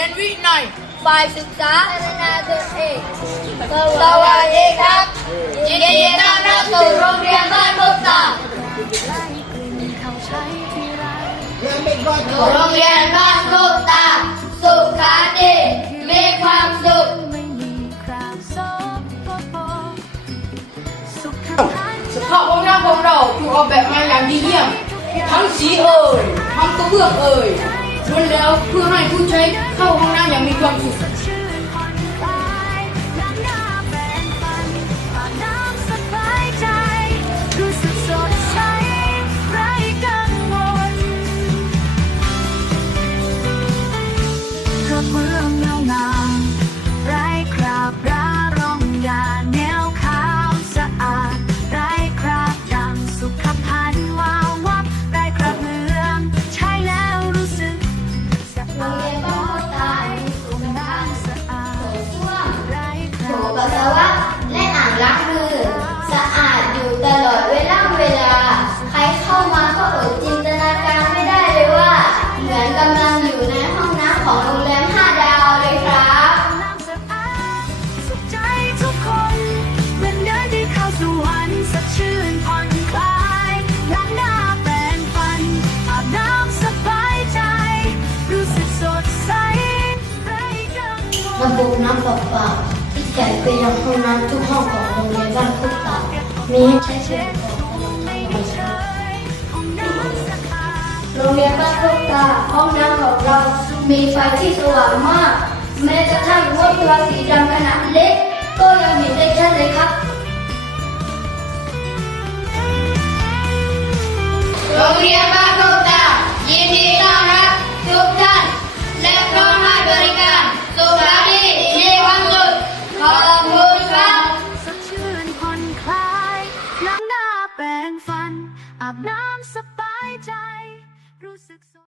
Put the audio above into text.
ยนวินัยฝ่ายศึกษาพัฒนาตนเองสวัสดีครับยินดีต้อนรับสู่โรงเรียนบ้านพุทธาโรงเรียนบ้านพุทธาสุขาดีมีความสุขสภาพห้องน้ำของเราถูกออกแบบมาอย่างดีเยี่ยม ทั้งสีเอ่ยทั้งกระเบื้องเอ่ย ล้วนแล้วเพื่อให้ผู้ใช้เข้าห้องน้ำอย่างมีความสุข ระบบน้ำประปาที่จ่ายไปยังห้องน้ำทุกห้องของโรงเรียนบ้านคุกตามีให้ใช้ส่วนของไม่เฉยห้องน้ำสะอโรงเรียนบ้านพุกตาห้องน้ำของเรา มีไฟที่สว่างมาก แม้กระทั่งรถตัวสีดำ อาบน้ำสบายใจ รู้สึกสด